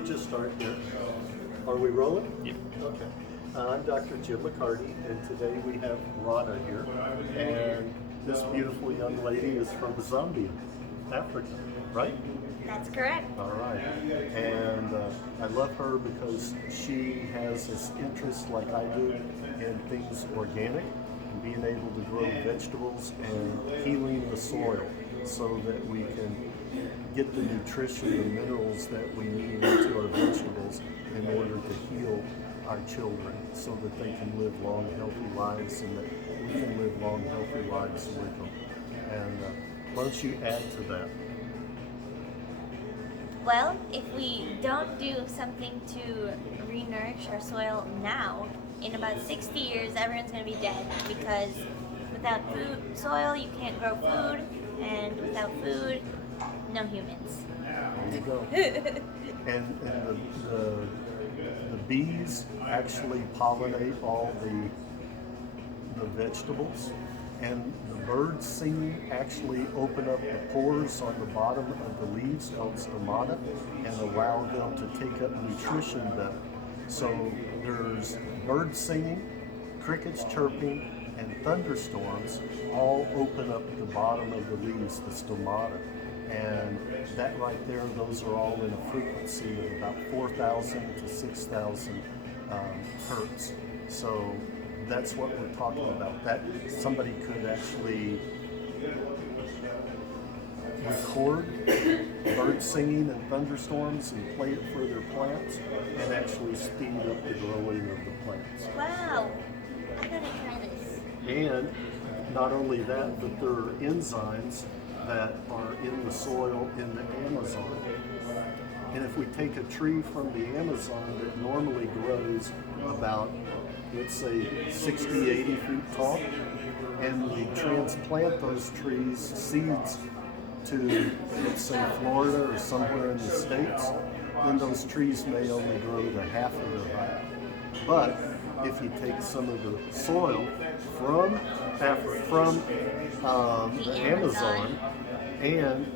me just start here. Are we rolling? Yep. Okay. I'm Dr. Jim McCarty, and today we have Radha here. And this beautiful young lady is from Zambia, Africa, right? That's correct. All right. And I love her because she has this interest, like I do, in things organic, and being able to grow vegetables and healing the soil so that we can get the nutrition and minerals that we need into our vegetables in order to heal our children so that they can live long, healthy lives and that we can live long, healthy lives with them. And why don't you add to that? Well, if we don't do something to re-nourish our soil now, in about 60 years, everyone's going to be dead because without soil, you can't grow food, and without food, no humans. There you go. and the bees actually pollinate all the vegetables, and the birds singing actually open up the pores on the bottom of the leaves called stomata and allow them to take up nutrition better. So there's birds singing, crickets chirping, and thunderstorms all open up the bottom of the leaves, the stomata. And that right there, those are all in a frequency of about 4,000 to 6,000 hertz. So that's what we're talking about. That somebody could actually record bird singing and thunderstorms and play it for their plants and actually speed up the growing of the plants. Wow, I gotta try this. And not only that, but there are enzymes that are in the soil in the Amazon. And if we take a tree from the Amazon that normally grows about, let's say, 60, 80 feet tall, and we transplant those trees, seeds, to, let's say, Florida or somewhere in the States, then those trees may only grow to half of their height. But if you take some of the soil from Africa, from the Amazon, and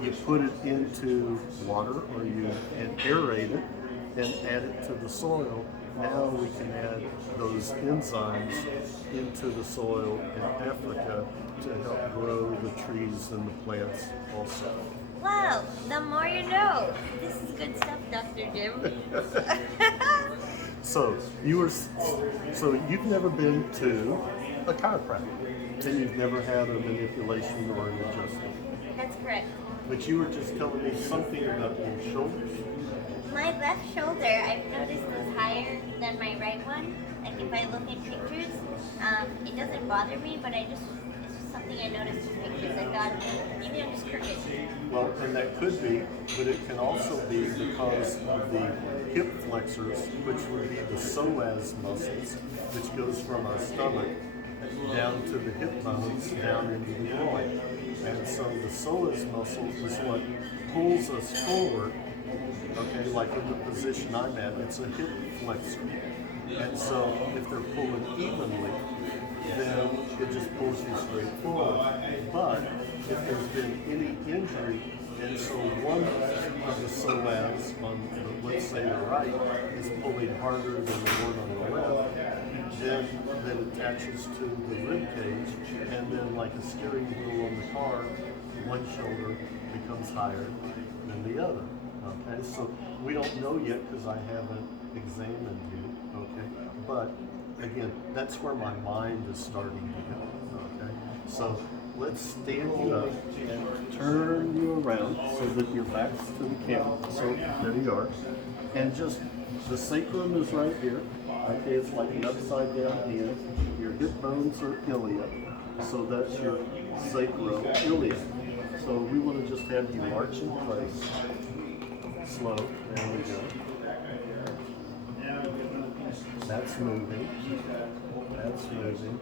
you put it into water or and aerate it and add it to the soil, now we can add those enzymes into the soil in Africa to help grow the trees and the plants also. Wow, the more you know. This is good stuff, Dr. Jim. So you've never been to a chiropractor, and you've never had a manipulation or an adjustment. That's correct. But you were just telling me something about your shoulders. My left shoulder, I've noticed, is higher than my right one. Like if I look in pictures, it doesn't bother me, but it's just something I noticed in pictures. I thought, maybe I'm just crooked. Well, and that could be, but it can also be because of the hip flexors, which would be the psoas muscles, which goes from our stomach down to the hip bones, down into the groin. And so the psoas muscle is what pulls us forward, okay, like in the position I'm at, it's a hip flexor. And so if they're pulling evenly, then it just pulls you straight forward. But if there's been any injury, and so one of the psoas on, let's say, the right is pulling harder than the one on the left, then that attaches to the rib cage, and then like a steering wheel on the car, one shoulder becomes higher than the other. Okay, so we don't know yet because I haven't examined you. Okay, but again, that's where my mind is starting to go. Okay, so let's stand you up and turn you around so that your back's to the camera. So there you are, and just the sacrum is right here. Okay, it's like an upside down hand. Your hip bones are ilia, so that's your sacroiliac. So we want to just have you march in place. Slow. There we go. That's moving. That's moving.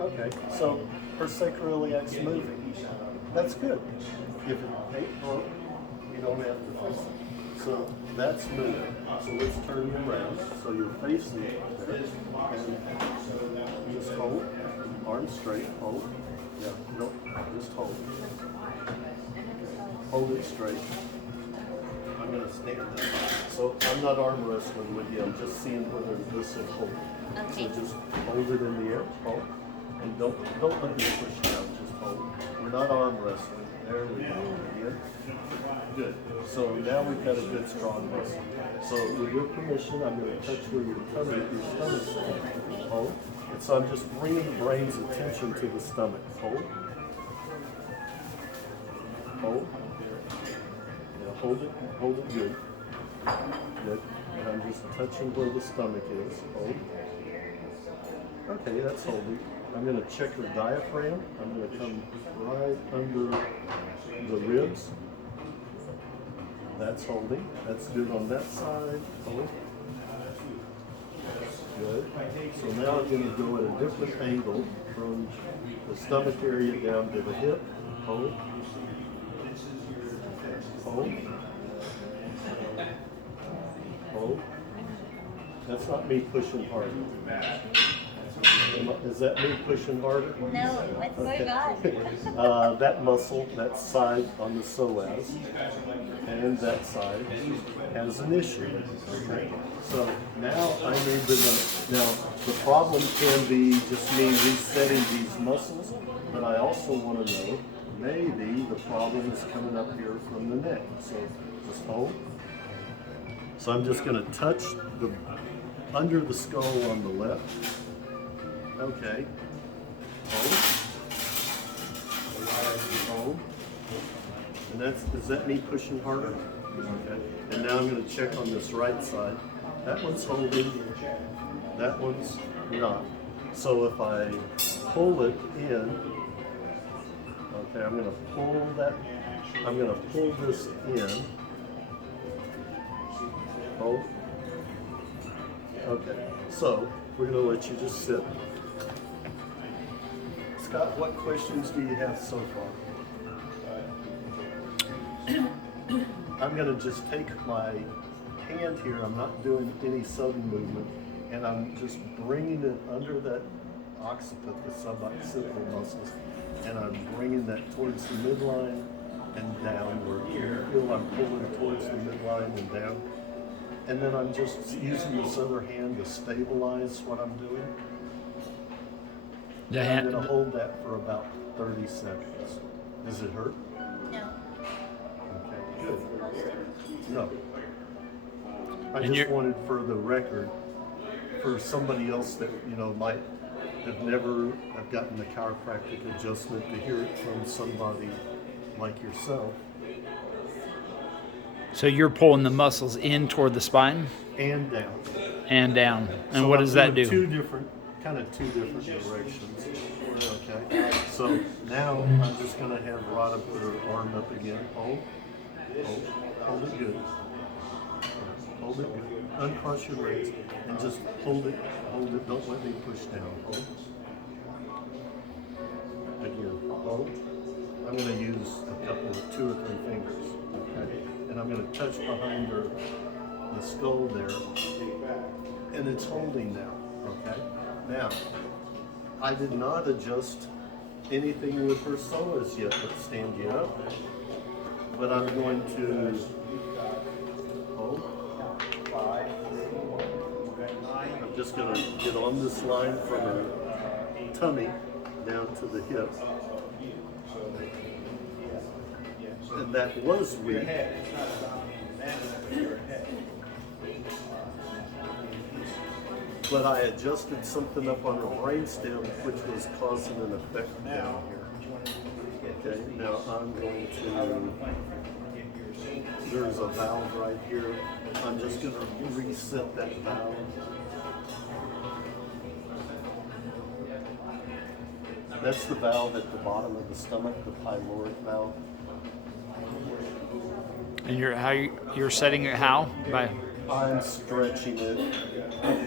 Okay, so her sacroiliac's moving. That's good. If it ain't broke, you don't have to fix it. So that's moving. So let's turn you around. So you're facing it there. And just hold. Arms straight. Hold. Yeah, no, just hold. Hold it straight. going to stand up. So I'm not arm wrestling with you. I'm just seeing whether this will hold. Okay. So just hold it in the air. Hold. And don't let me push down. Just hold. We're not arm wrestling. There we go. Again. Good. So now we've got a good strong muscle. So with your permission, I'm going to touch where your stomach's at. Hold. And so I'm just bringing the brain's attention to the stomach. Hold. Hold. Yeah, hold it good. Good. And I'm just touching where the stomach is. Hold. Okay, that's holding. I'm going to check the diaphragm. I'm going to come right under the ribs. That's holding. That's good on that side. Hold. Good. So now I'm going to go at a different angle from the stomach area down to the hip. Hold. Hold. Hold. That's not me pushing harder. Is that me pushing harder? No, what's going on? That muscle, that side on the psoas, and that side has an issue. Okay. So now I need to know. Now the problem can be just me resetting these muscles, but I also want to know maybe the problem is coming up here from the neck. So just hold. So I'm just going to touch the under the skull on the left. Okay. Hold. Hold. And is that me pushing harder? Okay. And now I'm going to check on this right side. That one's holding. That one's not. So if I pull it in, okay, I'm going to pull that. I'm going to pull this in. Hold. Okay. So we're going to let you just sit. Scott, what questions do you have so far? I'm going to just take my hand here. I'm not doing any sudden movement, and I'm just bringing it under that occiput, the suboccipital muscles, and I'm bringing that towards the midline and downward. You feel I'm pulling towards the midline and down. And then I'm just using this other hand to stabilize what I'm doing. I'm going to hold that for about 30 seconds. Does it hurt? No. Okay, good. No. I just wanted for the record, for somebody else that, might have never have gotten the chiropractic adjustment, to hear it from somebody like yourself. So you're pulling the muscles in toward the spine? And down. And down. And so what does that do? Two different directions. Okay. So now I'm just going to have Radha put her arm up again. Hold it good. Hold it good. Uncross your legs and just hold it. Don't let me push down. Hold. Again. Hold. I'm going to use a couple of 2 or 3 fingers. Okay. And I'm going to touch behind the skull there. And it's holding now. Okay. Now, I did not adjust anything with her psoas yet, but stand you up. But I'm going to hold. I'm just going to get on this line from her tummy down to the hip. And that was weak. But I adjusted something up on her brainstem, which was causing an effect down here. Okay, now I'm going to, there's a valve right here. I'm just going to reset that valve. That's the valve at the bottom of the stomach, the pyloric valve. And you're setting it how? I'm stretching it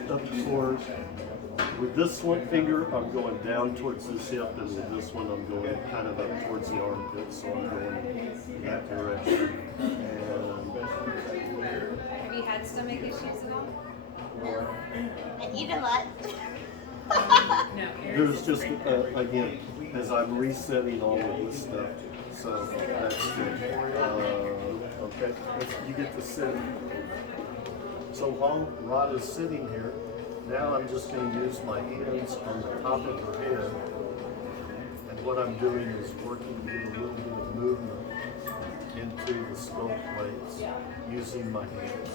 up toward, with this one finger, I'm going down towards this hip, and with this one, I'm going kind of up towards the armpit, so I'm going that direction. Have you had stomach issues at all? No. I eat a lot. No. There's just, again, as I'm resetting all of this stuff, so that's good. Okay, you get to sit. So while Radha's sitting here, now I'm just going to use my hands on the top of her head. And what I'm doing is working to get a little bit of movement into the skull plates using my hands.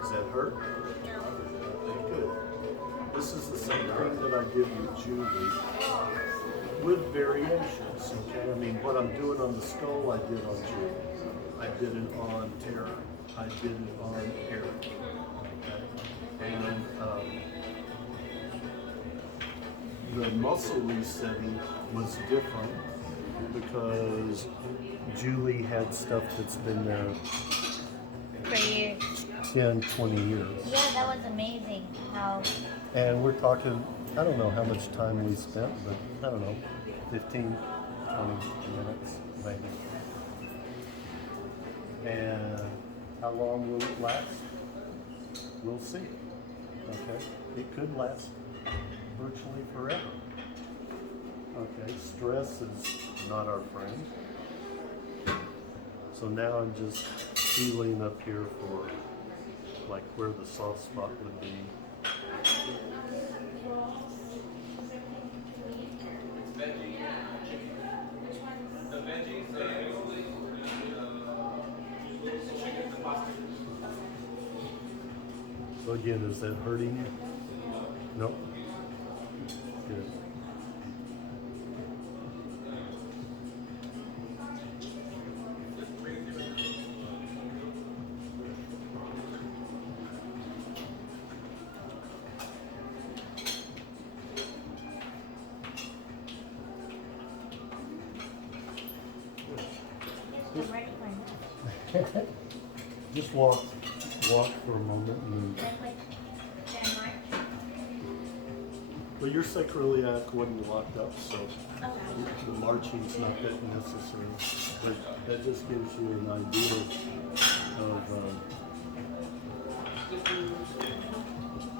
Does that hurt? No. Good. This is the same thing that I did with Julie, with variations, okay? I mean, what I'm doing on the skull, I did on Julie. I did it on Tara. I did it on Eric, okay? And the muscle resetting was different because Julie had stuff that's been there For years. 10, 20 years. Yeah, that was amazing. How And we're talking, I don't know how much time we spent, but I don't know, 15, 20 minutes maybe. And how long will it last? We'll see. Okay, it could last virtually forever. Okay, stress is not our friend. So now I'm just feeling up here for like where the soft spot would be. So again, is that hurting you? Nope. Good. I'm ready for it. Just walk for a moment and then. Like Denmark. Well, your sacroiliac wasn't locked up, so Okay. the marching's not that necessary. But that just gives you an idea of.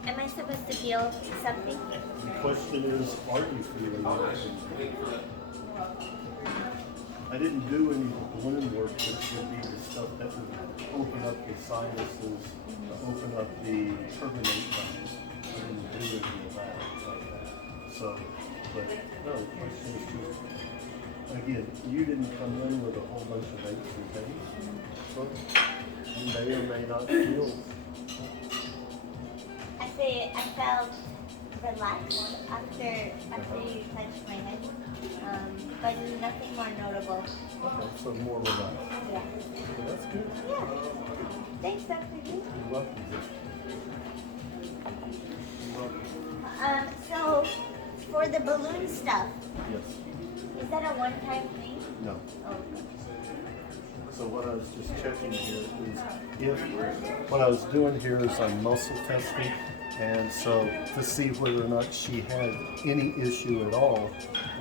Am I supposed to feel something? The question is, are you feeling anything? I didn't do any balloon work, which would be the stuff that would open up the sinuses, open up the turbinate veins. I didn't do any of that like that. So, but no, the question is just, again, you didn't come in with a whole bunch of aches and pains. So you may or may not feel. I say I felt relaxed after you touched my head, but nothing more notable. Okay, so more relaxed. Yeah. So that's good. Yeah. Thanks, Dr. D. You're welcome. You're welcome. So for the balloon stuff, Yes. is that a one-time thing? No. Oh. So what I was just checking here is what I was doing here is I'm muscle testing, and so to see whether or not she had any issue at all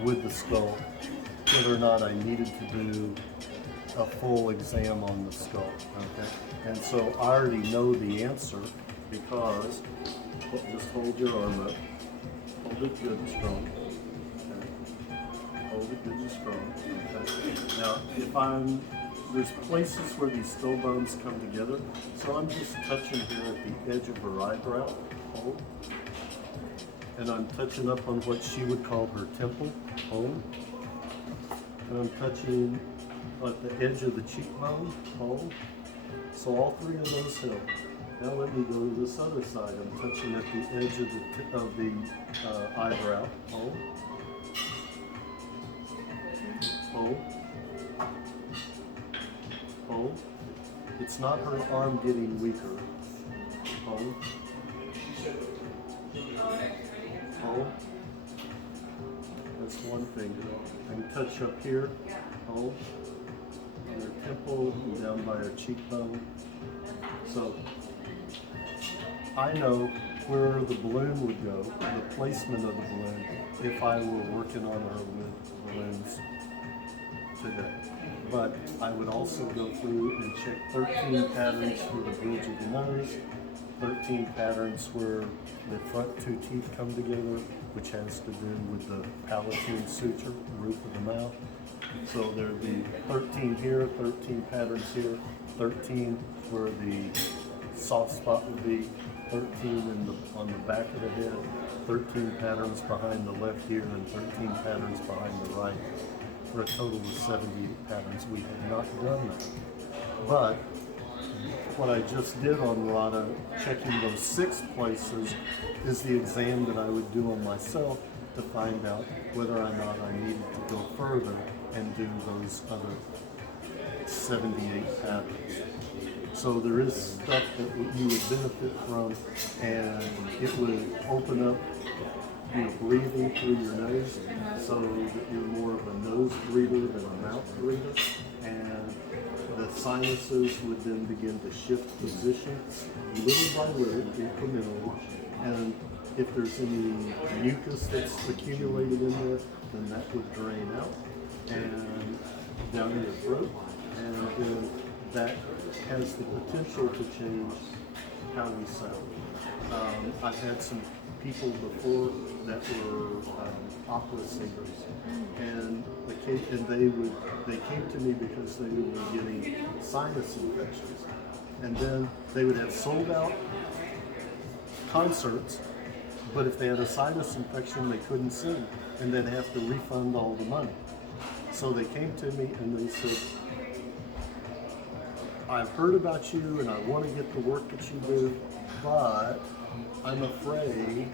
with the skull, whether or not I needed to do a full exam on the skull. Okay, and so I already know the answer because just hold your arm up, hold it good and strong. Okay. Hold it good and strong. Okay. Now, there's places where these skull bones come together, so I'm just touching here at the edge of her eyebrow, hold, and I'm touching up on what she would call her temple, hold, and I'm touching at the edge of the cheekbone, hold. So all three of those help. Now let me go to this other side. I'm touching at the edge of the eyebrow, hold, hold. Hold. It's not her arm getting weaker. Hold. Hold. That's one finger. And touch up here. Hold. On her temple and down by her cheekbone. So I know where the balloon would go, the placement of the balloon, if I were working on her with balloons today. But I would also go through and check 13 patterns for the bridge of the nose, 13 patterns where the front two teeth come together, which has to do with the palatine suture, the roof of the mouth, So there'd be 13 here, 13 patterns here, 13 where the soft spot would be, 13 on the back of the head, 13 patterns behind the left ear, and 13 patterns behind the right, for a total of 78 patterns. We had not done that. But what I just did on Radha, checking those 6 places, is the exam that I would do on myself to find out whether or not I needed to go further and do those other 78 patterns. So there is stuff that you would benefit from, and it would open up your breathing through your nose, so that you're more of a nose breather than a mouth breather, and the sinuses would then begin to shift position little by little, incrementally, and if there's any mucus that's accumulated in there, then that would drain out and down in your throat, and then that has the potential to change how we sound. I've had some people before that were opera singers, and they came to me because they were getting sinus infections, and then they would have sold out concerts, but if they had a sinus infection, they couldn't sing, and they'd have to refund all the money. So they came to me and they said, I've heard about you and I want to get the work that you do, but I'm afraid,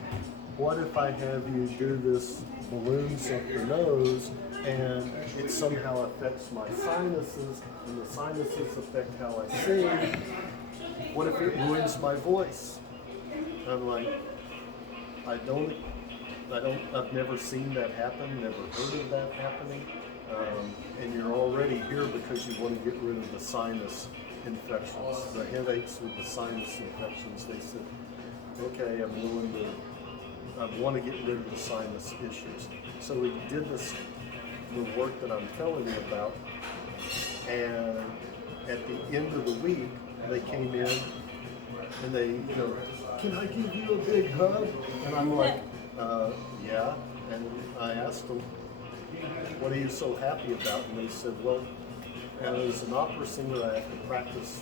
what if I have you do this balloons up your nose and it somehow affects my sinuses, and the sinuses affect how I sing? What if it ruins my voice? And I'm like, I've never seen that happen, never heard of that happening. And you're already here because you want to get rid of the sinus infections, the headaches with the sinus infections. They said, okay, I want to get rid of the sinus issues. So we did the work that I'm telling you about, and at the end of the week, they came in and they, can I give you a big hug? And I'm like, yeah. And I asked them, what are you so happy about? And they said, well, as an opera singer, I have to practice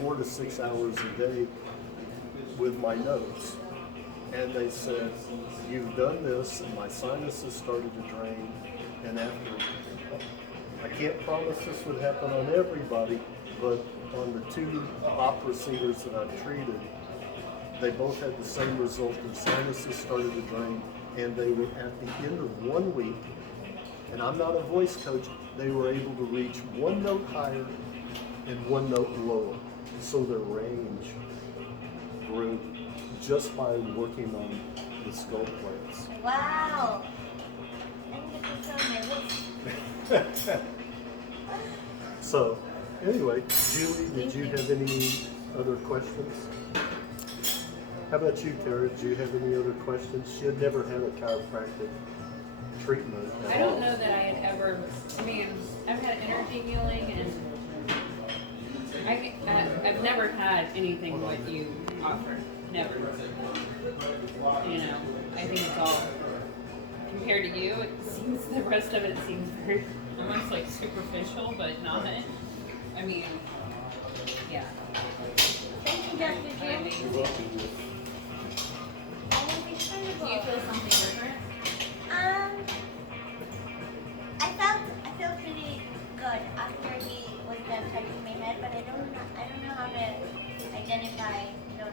4 to 6 hours a day with my nose. And they said, you've done this, and my sinuses started to drain. And I can't promise this would happen on everybody, but on the 2 opera singers that I've treated, they both had the same result. The sinuses started to drain, and they were at the end of 1 week, and I'm not a voice coach, they were able to reach 1 note higher and 1 note lower. So their range grew just by working on the skull plates. Wow. I'm getting so nervous. So, anyway, Julie, did you have any other questions? How about you, Tara? Did you have any other questions? She had never had a chiropractic treatment at I don't all. know that I had ever. I mean, I've had energy healing, and I've never had anything what you offer. Never. I think it's all compared to you. It seems the rest of it seems very almost like superficial, but not. I mean, yeah. Thank you, Dr. Jim. You're welcome. Do you feel something different? I felt pretty good after he was done touching my head, but I don't know how to identify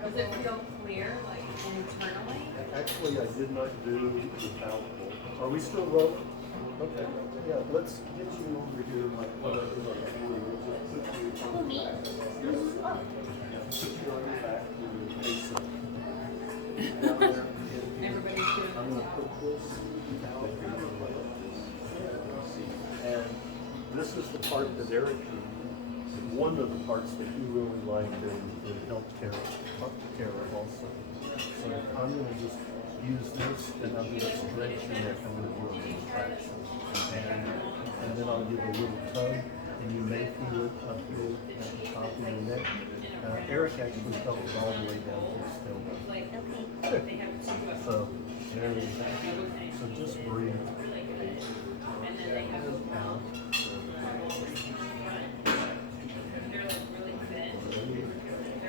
Does it feel clear, like internally? Actually, I did not do the palpable. Are we still rolling? Okay. Yeah, let's get you over here like what I did on the floor. We'll just put you Who, me? Oh. put you on your back with your face up. Down there. Everybody's doing I'm going to put this down here. And this is the part that Eric, one of the parts that he really liked in healthcare also. So I'm going to just use this, and I'm going to stretch your neck. I'm going to do a little traction. And then I'll give a little tug, and you may feel it up here at the top of your neck. Eric actually felt it all the way down to his tailbone. Okay. So, there we go. So just breathe. And then they have a smell. They're like really thin.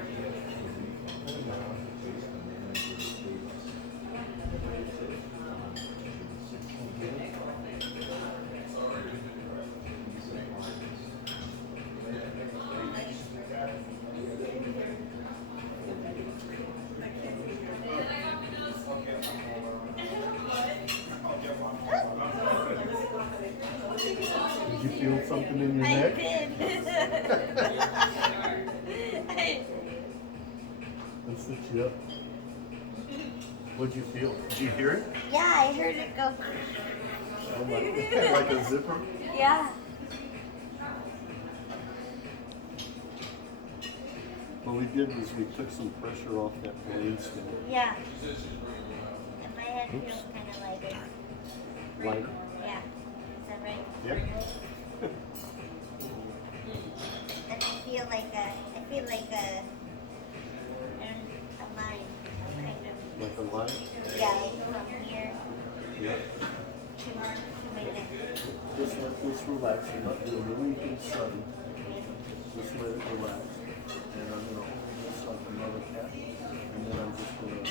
Did you feel something in your I neck? did. Let's sit you up. What'd you feel? Did you hear it? Yeah, I heard it go. Oh my, like a zipper? Yeah. What we did was we took some pressure off that brainstem. Yeah. And my head feels kind of lighter. Lighter? Yeah. Is that right? Yep. And I feel like a line, kind of. Like a line? Yeah, like from here Yeah. to my neck. Just let this relax. You're not doing anything sudden. Just let it relax. And I'm going to hold this like another cat. And then I'm just going to